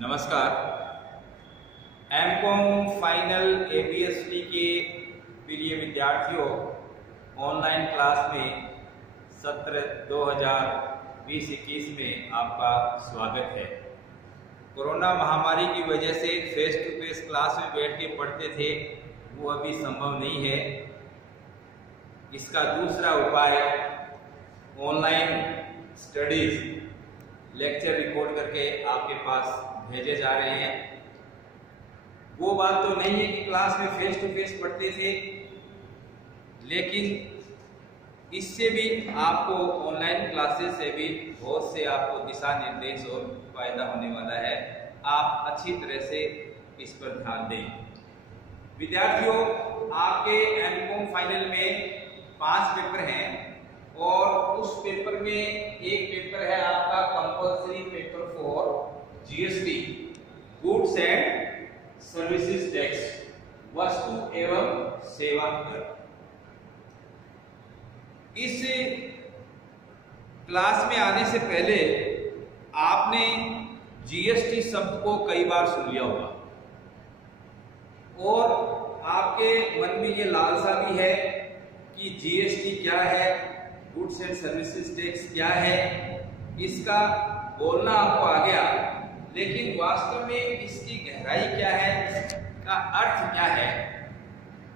नमस्कार। MCom final APST के प्रिय विद्यार्थियों, ऑनलाइन क्लास में सत्र 2020-21 में आपका स्वागत है। कोरोना महामारी की वजह से फेस टू फेस क्लास में बैठ के पढ़ते थे, वो अभी संभव नहीं है। इसका दूसरा उपाय ऑनलाइन स्टडीज लेक्चर रिकॉर्ड करके आपके पास भेजे जा रहे हैं। वो बात तो नहीं है कि क्लास में फेस टू फेस पढ़ते थे, लेकिन इससे भी आपको ऑनलाइन क्लासेस से भी बहुत से आपको दिशा निर्देश और फायदा होने वाला है। आप अच्छी तरह से इस पर ध्यान दें। विद्यार्थियों, आपके एमकॉम फाइनल में 5 पेपर हैं और उस पेपर में एक पेपर है आपका compulsory paper for GST, goods and services tax, वस्तु एवं सेवा कर। इस क्लास में आने से पहले आपने GST शब्द को कई बार सुन लिया होगा और आपके मन में ये लालसा भी है कि GST क्या है, गुड्स एंड सर्विसेज टैक्स क्या है। इसका बोलना आपको आ गया, लेकिन वास्तव में इसकी गहराई क्या है, का अर्थ क्या है,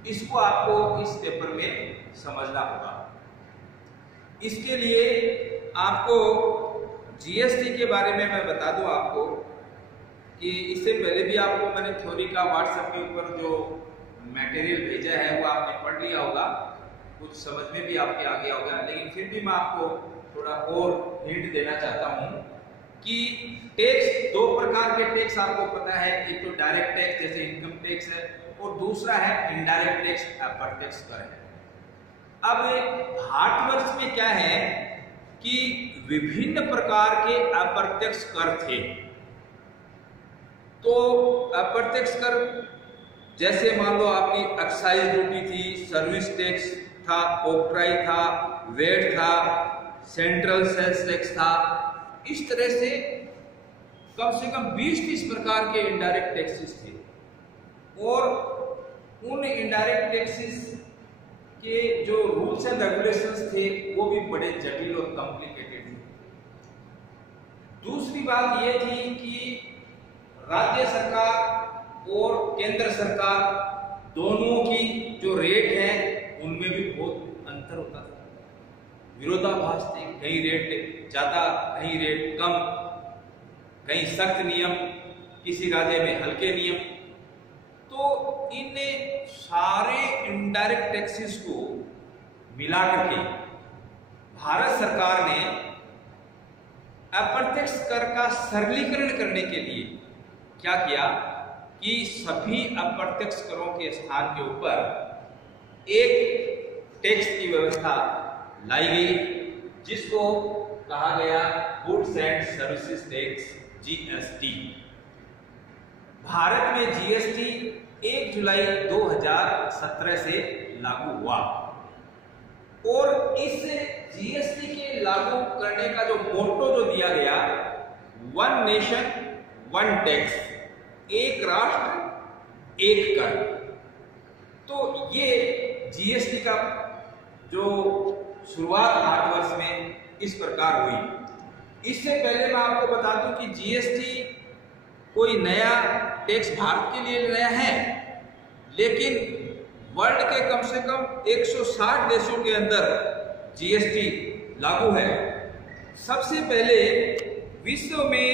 इसको आपको इस पेपर में समझना होगा। इसके लिए आपको GST के बारे में मैं बता दूं आपको कि इससे पहले भी आपको मैंने थ्योरी का व्हाट्सएप के ऊपर जो मटेरियल भेजा है वो आपने पढ़ लिया होगा, कुछ समझ में भी आपके आ गया होगा, लेकिन फिर भी मैं आपको थोड़ा और हिंट देना चाहता हूं कि टैक्स, 2 प्रकार के टैक्स आपको पता है। एक तो डायरेक्ट टैक्स जैसे इनकम टैक्स है और दूसरा है इनडायरेक्ट टैक्स, अप्रत्यक्ष कर है। अब भारतवर्ष में क्या है कि विभिन्न प्रकार के अप्रत्यक्ष कर थे। तो अप्रत्यक्ष कर जैसे मान लो आपकी एक्साइज ड्यूटी थी, सर्विस टैक्स था, ऑक्ट्राई था, वेट था, सेंट्रल सेल्स टैक्स था। इस तरह से कम 20-30 प्रकार के इनडायरेक्ट टैक्सेस थे और उन इनडायरेक्ट टैक्सेस के जो रूल्स एंड रेगुलेशंस थे वो भी बड़े जटिल और कॉम्प्लिकेटेड थे। दूसरी बात ये थी कि राज्य सरकार और केंद्र सरकार दोनों की जो रेट है उनमें भी बहुत अंतर होता था, विरोधाभास थे। कहीं रेट ज्यादा, कहीं रेट कम, कहीं सख्त नियम, किसी राज्य में हल्के नियम। तो इन सारे इनडायरेक्ट टैक्सेस को मिला करके भारत सरकार ने अप्रत्यक्ष कर का सरलीकरण करने के लिए क्या किया कि सभी अप्रत्यक्ष करों के स्थान के ऊपर एक टैक्स की व्यवस्था लाई गई, जिसको कहा गया goods and services tax, GST। Bharat में GST 1 जुलाई 2017 से लागू हुआ और इस GST के लागू करने का जो मोटो जो दिया गया, 1 नेशन 1 टैक्स, एक राष्ट्र एक कर। तो ये GST का जो शुरुआत भारतवर्ष में इस प्रकार हुई। इससे पहले मैं आपको बता दूं कि GST कोई नया टैक्स भारत के लिए नया है, लेकिन वर्ल्ड के कम से कम 160 देशों के अंदर GST लागू है। सबसे पहले विश्व में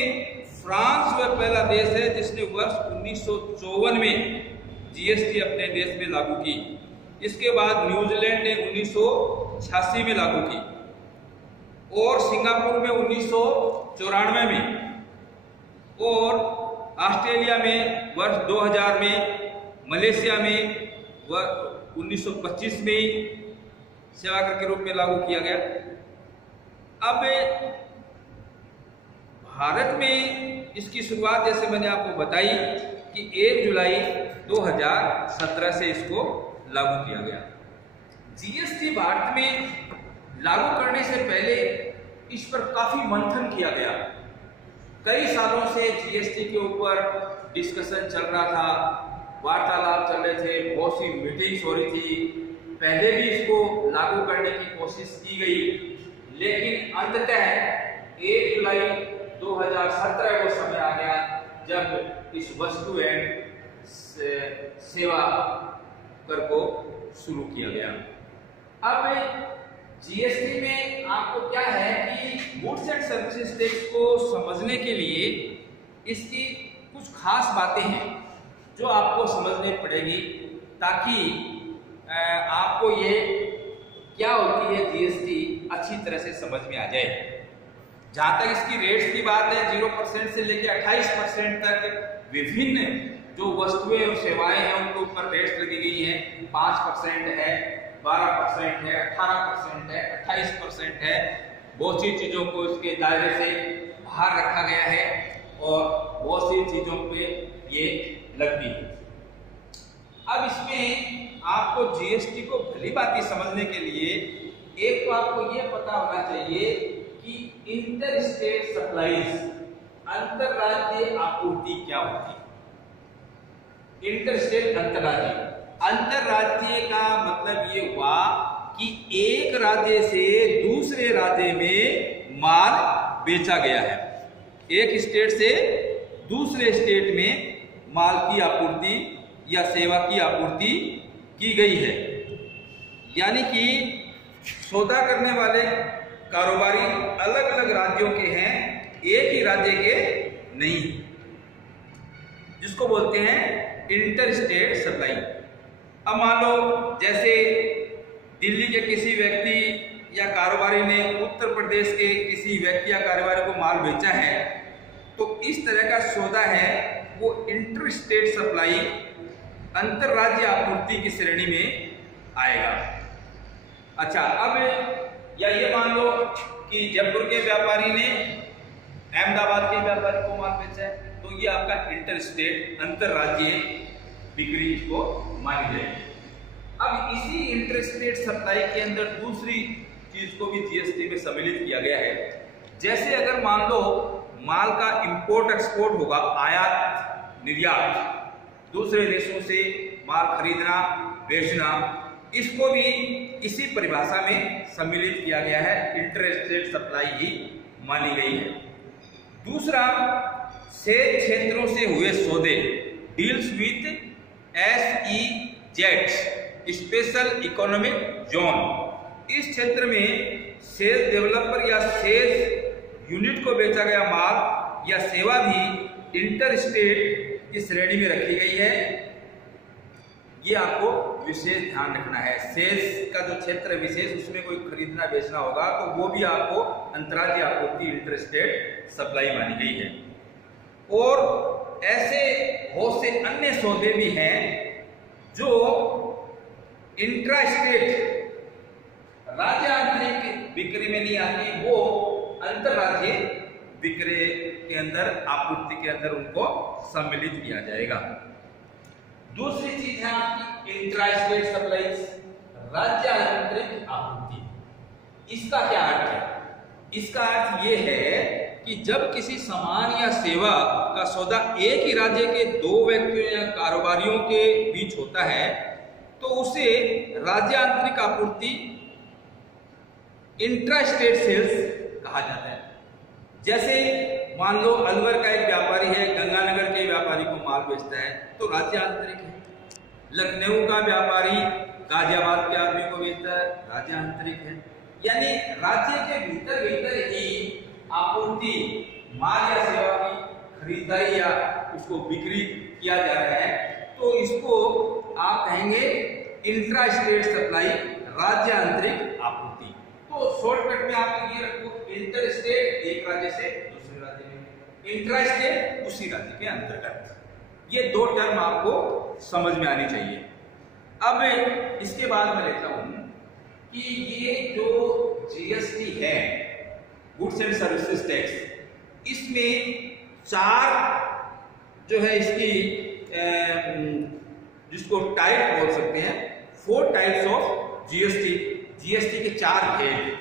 फ्रांस वह पहला देश है जिसने वर्ष 1954 में GST अपने देश में लागू की। इसके बाद न्यूजीलैंड ने 1986 में लागू की और सिंगापुर में 1994 में और ऑस्ट्रेलिया में वर्ष 2000 में, मलेशिया में वह 1925 में ही सेवा कर के रूप में लागू किया गया। अब भारत में इसकी शुरुआत जैसे मैंने आपको बताई कि 1 जुलाई 2017 से इसको लागू किया गया। GST भारत में लागू करने से पहले इस पर काफी मंथन किया गया कई सालों से जीएसटी के ऊपर डिस्कशन चल रहा था, वार्तालाप चल रहे थे, बहुत सी मीटिंग्स हो रही थी। पहले भी इसको लागू करने की कोशिश की गई, लेकिन अंततः 1 जुलाई 2017 वो समय आ गया जब इस वस्तु एवं सेवा कर को शुरू किया गया। अब जीएसटी में आपको क्या है कि गुड्स एंड सर्विसेज टैक्स को समझने के लिए इसकी कुछ खास बातें हैं जो आपको समझनी पड़ेगी, ताकि आपको ये क्या होती है जीएसटी अच्छी तरह से समझ में आ जाए। जहां तक इसकी रेट्स की बात है, 0% से लेकर 28% तक विभिन्न जो वस्तुएं और सेवाएं हैं उनके ऊपर रेट्स लगी गई हैं। 5% है, 12% है, 18% है, 28% है। बहुत सी चीजों को इसके दायरे से बाहर रखा गया है और बहुत सी चीजों पे ये लगती है। अब इसमें आपको जीएसटी को भली भांति समझने के लिए एक तो आपको ये पता होना चाहिए कि इंटर स्टेट सप्लाईज, अंतरराज्यीय आपूर्ति क्या होती है। इंटर स्टेट अंतरराज्यीय का मतलब ये हुआ कि एक राज्य से दूसरे राज्य में माल बेचा गया है, एक स्टेट से दूसरे स्टेट में माल की आपूर्ति या सेवा की आपूर्ति की गई है। यानी कि सौदा करने वाले कारोबारी अलग अलग राज्यों के हैं, एक ही राज्य के नहीं, जिसको बोलते हैं इंटर स्टेट सप्लाई। अब मान लो जैसे दिल्ली के किसी व्यक्ति या कारोबारी ने उत्तर प्रदेश के किसी व्यक्ति या कारोबारी को माल बेचा है, तो इस तरह का सौदा है वो इंटर स्टेट सप्लाई, अंतरराज्य आपूर्ति की श्रेणी में आएगा। अच्छा, अब या ये मान लो कि जयपुर के व्यापारी ने अहमदाबाद के व्यापारी को माल बेचा है, तो ये आपका इंटर स्टेट अंतरराज्यीय बिक्री को मानी जाएगी। अब इसी इंटर स्टेट सप्लाई के अंदर दूसरी चीज को भी जीएसटी में सम्मिलित किया गया है। जैसे अगर मान लो माल का इंपोर्ट एक्सपोर्ट होगा, आयात निर्यात, दूसरे देशों से माल खरीदना बेचना, इसको भी इसी परिभाषा में सम्मिलित किया गया है, इंटर स्टेट सप्लाई ही मानी गई है। दूसरा, शेष क्षेत्रों से हुए सौदे, deals with SEZ, special economic zone. इस क्षेत्र में सेल्स डेवलपर या सेल्स यूनिट को बेचा गया माल या सेवा भी इंटर स्टेट की श्रेणी में रखी गई है। ये आपको विशेष ध्यान रखना है। सेल्स का जो क्षेत्र विशेष, उसमें कोई खरीदना बेचना होगा तो वो भी आपको अंतरराज्यीय आपूर्ति इंटर स्टेट सप्लाई मानी गई है। और ऐसे बहुत से अन्य सौदे भी हैं जो इंट्रा स्टेट राज्यांतरिक बिक्री में नहीं आती, वो अंतरराज्यीय बिक्री के अंदर, आपूर्ति के अंदर उनको सम्मिलित किया जाएगा। दूसरी चीज है आपकी इंट्रा स्टेट सप्लाईज, राज्यांतरिक आपूर्ति। इसका क्या अर्थ है? इसका अर्थ ये है कि जब किसी सामान या सेवा का सौदा एक ही राज्य के दो व्यक्तियों या कारोबारियों के बीच होता है तो उसे राज्यांतरिक आपूर्ति, इंट्रा स्टेट सेल्स कहा जाता है। जैसे मान लो अलवर का एक व्यापारी है, गंगानगर के व्यापारी को माल बेचता है तो राज्यांतरिक है। लखनऊ का व्यापारी गाजियाबाद के आदमी को बेचता है, राज्यांतरिक है। यानी राज्य के भीतर भीतर ही आपूर्ति, माल या सेवा की खरीदारी या उसको बिक्री किया जा रहा है, तो इसको आप कहेंगे इंट्रा स्टेट सप्लाई, राज्यांतरिक आपूर्ति। तो शॉर्टकट में आप ये रखो, इंटर स्टेट एक राज्य से दूसरे राज्य में, इंट्रा स्टेट उसी राज्य के अंतर्गत। ये दो टर्म आपको समझ में आनी चाहिए। अब इसके बाद मैं लेता हूं कि ये जो जीएसटी है, गुड्स एंड सर्विसेज टैक्स, इसमें चार जो है इसकी जिसको टाइप बोल सकते हैं, 4 टाइप्स ऑफ जीएसटी। जीएसटी के 4 भेद,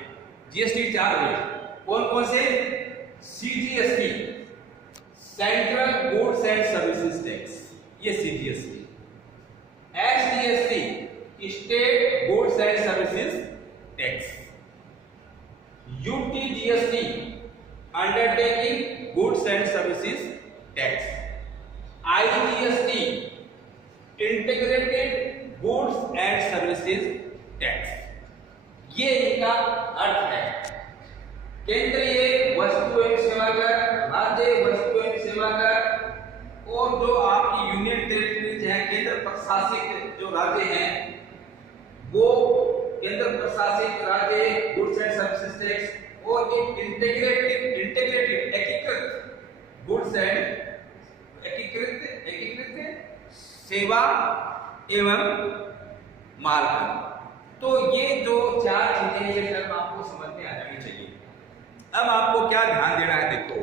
जीएसटी के 4 भेद कौन कौन से? CGST, central goods and services tax, ये CGST. SGST state goods and services tax. UTGST undertaking goods and services tax. IGST integrated goods and services tax. ये इनका अर्थ है। केंद्रीय वस्तु एवं सेवा कर, राज्य वस्तु एवं सेवा कर, और जो आपकी यूनियन टेरिटरीज है, केंद्र प्रशासित जो राज्य हैं, वो केंद्र प्रशासित राज्य गुड्स एंड सर्विसेज टैक्स, और एक इंटीग्रेटेड एकीकृत गुड्स एंड एकीकृत सेवा एवं माल कर। तो ये जो चार चीजें, ये टर्म आपको समझ में आ जानी चाहिए। अब आपको क्या ध्यान देना है, देखो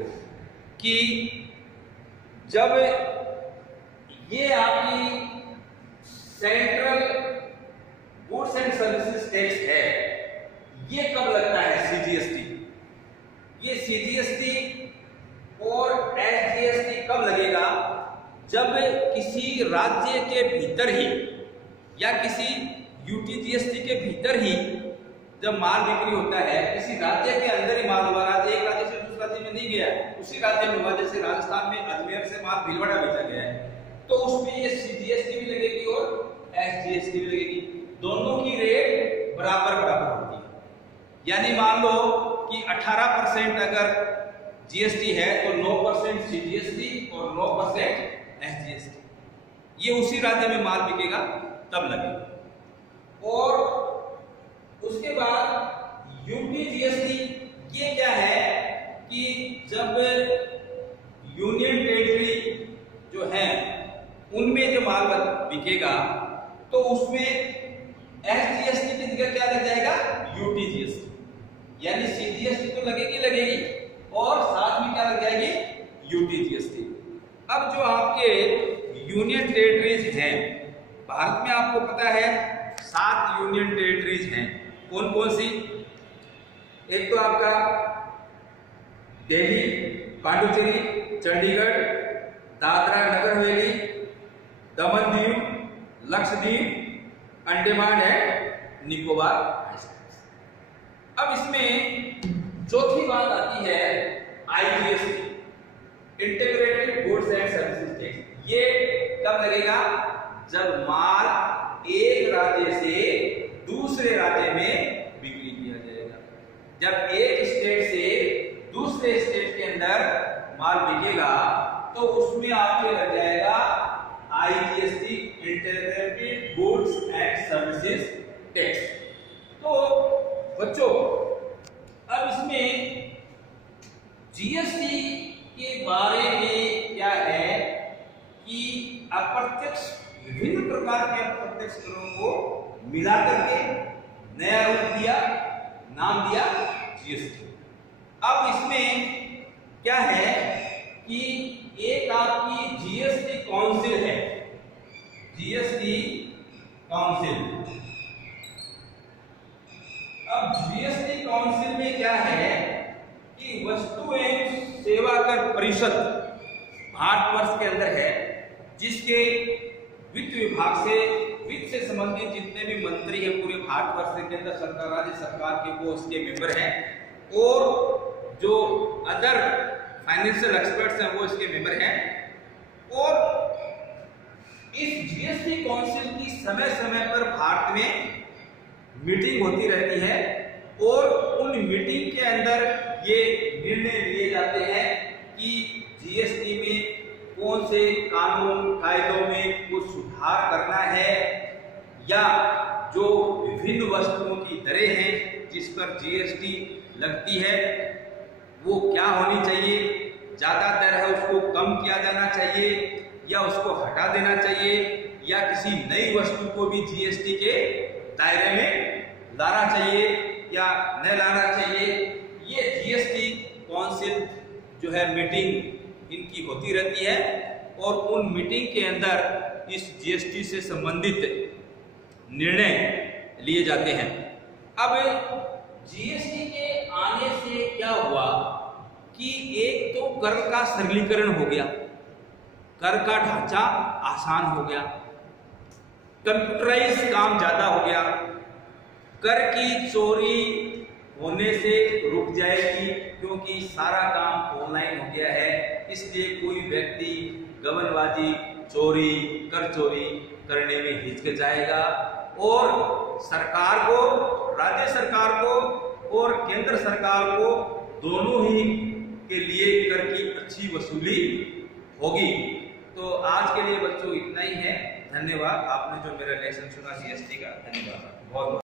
कि जब ये आपकी central goods and services tax है, ये कब लगता है सीजीएसटी? ये सीजीएसटी और एसजीएसटी कब लगेगा? जब किसी राज्य के भीतर ही या किसी यूटीजीएसटी के भीतर ही जब माल बिक्री होता है, किसी राज्य के अंदर ही माल हुआ, राज्य एक राज्य से दूसरे राज्य में नहीं गया, उसी राज्य में हुआ। जैसे राजस्थान में अजमेर से माल भीलवाड़ा बेचा गया है, तो उसमें ये सीजीएसटी भी लगेगी और एसजीएसटी भी लगेगी। दोनों की रेट बराबर बराबर होती है। यानी मान लो कि 18% अगर जीएसटी है तो 9% सीजीएसटी और 9% एसजीएसटी। ये उसी राज्य में माल बिकेगा तब लगेगा। और उसके बाद यूटीजीएसटी, ये क्या है कि जब यूनियन टेरिटरी जो है उनमें जो माल बिकेगा तो उसमें एसजीएसटी की जगह क्या लग जाएगा? यूटीजीएसटी। यानी सीजीएसटी तो लगेगी और साथ में क्या लग जाएगी? यूटीजीएसटी। अब जो आपके यूनियन टेरिटरीज हैं, भारत में आपको पता है 7 यूनियन टेरिटरीज हैं। कौन कौन सी? एक तो आपका दिल्ली, पांडुचेरी, चंडीगढ़, दादरा नगर हवेली, दमन दीव, लक्षद्वीप, अंडमान एंड निकोबार। अब इसमें चौथी बात आती है IGST, integrated goods and services tax. ये कब लगेगा? जब माल एक राज्य से दूसरे राज्य में बिक्री किया जाएगा। जब एक स्टेट से दूसरे स्टेट के अंदर माल बिकेगा तो उसमें आपके लग जाएगा IGST, integrated goods and services tax. तो बच्चों, अब इसमें जीएसटी के बारे में क्या है कि अप्रत्यक्ष, विभिन्न प्रकार के अप्रत्यक्ष करों को मिला करके नया रूप दिया, नाम दिया जीएसटी। अब इसमें क्या है कि एक आपकी जीएसटी काउंसिल है, जीएसटी काउंसिल। अब जीएसटी काउंसिल में क्या है कि वस्तु एवं सेवा कर परिषद भारतवर्ष के अंदर है, जिसके वित्त विभाग से, वित्त से संबंधित जितने भी मंत्री हैं पूरे भारतवर्ष के अंदर, सरकार, राज्य सरकार के, वो उसके मेंबर हैं, और जो अदर फाइनेंशियल एक्सपर्ट्स हैं वो इसके मेंबर हैं। और इस जीएसटी काउंसिल की समय समय पर भारत में मीटिंग होती रहती है, और उन मीटिंग के अंदर ये निर्णय लिए जाते हैं कि जीएसटी में कौन से कानून कायदों में कुछ सुधार करना है, या जो विभिन्न वस्तुओं की दरें हैं जिस पर जीएसटी लगती है वो क्या होनी चाहिए, ज्यादा दर है उसको कम किया जाना चाहिए या उसको हटा देना चाहिए, या किसी नई वस्तु को भी जीएसटी के दायरे में लाना चाहिए या न लाना चाहिए। ये जीएसटी काउंसिल जो है मीटिंग इनकी होती रहती है, और उन मीटिंग के अंदर इस जीएसटी से संबंधित निर्णय लिए जाते हैं। अब जीएसटी के आने से क्या हुआ कि एक तो कर का सरलीकरण हो गया, कर का ढांचा आसान हो गया, कंप्यूटराइज काम ज्यादा हो गया, कर की चोरी होने से रुक जाएगी क्योंकि सारा काम ऑनलाइन हो गया है। इसलिए कोई व्यक्ति गबनबाजी, चोरी, कर चोरी करने में हिचकिचाएगा और सरकार को, राज्य सरकार को और केंद्र सरकार को दोनों ही के लिए कर की अच्छी वसूली होगी। तो आज के लिए बच्चों इतना ही है। धन्यवाद। आपने जो मेरा लेसन सुना जीएसटी का, धन्यवाद बहुत बहुत।